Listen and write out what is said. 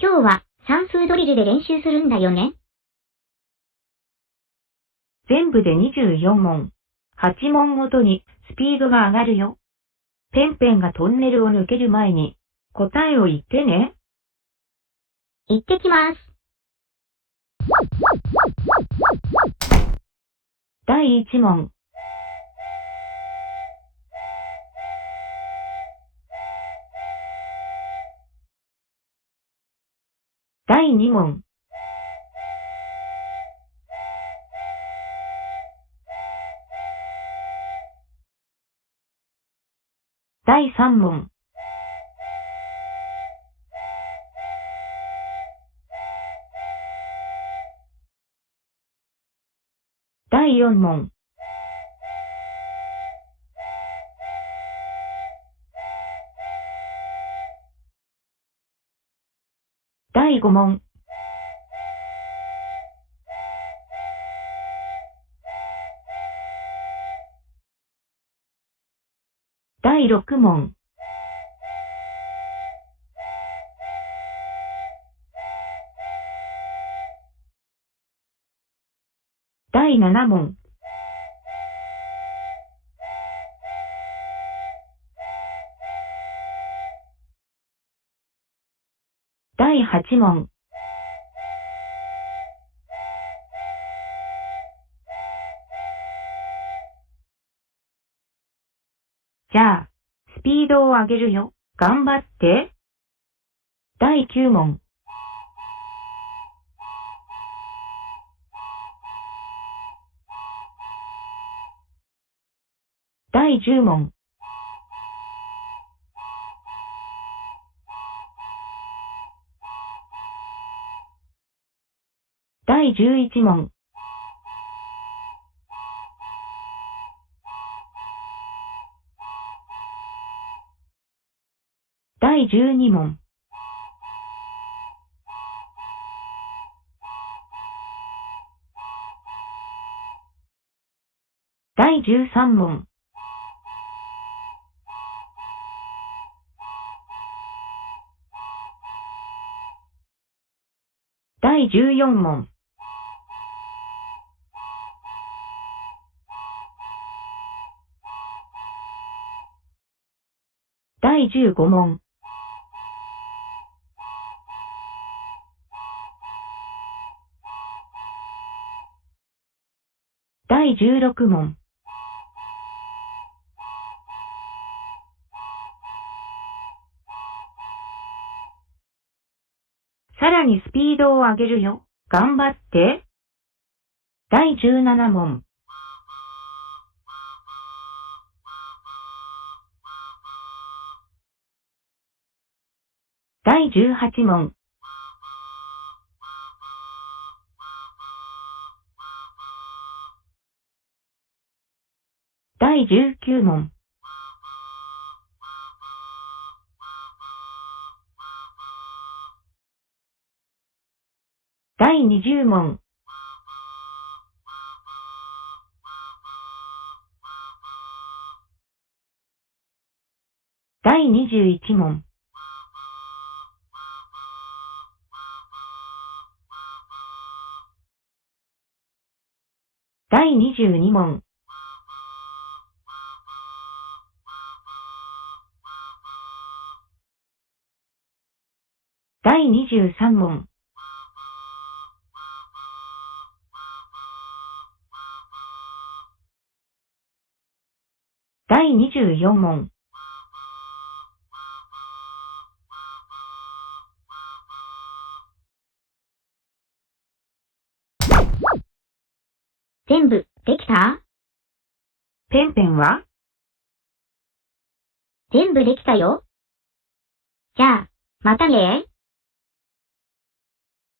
今日は算数ドリルで練習するんだよね。全部で24問。8問ごとにスピードが上がるよ。ペンペンがトンネルを抜ける前に答えを言ってね。行ってきます。第1問。第2問。第3問。第4問。第5問。第6問。第7問。第8問。じゃあ、スピードを上げるよ。頑張って。第9問。第10問。第11問。第12問。第13問。第14問。第15問。第16問。さらにスピードを上げるよ。頑張って。第17問。第18問。第19問。第20問。第21問。第22問。第23問。第24問。全部できた？ペンペンは？全部できたよ。じゃあ、またね。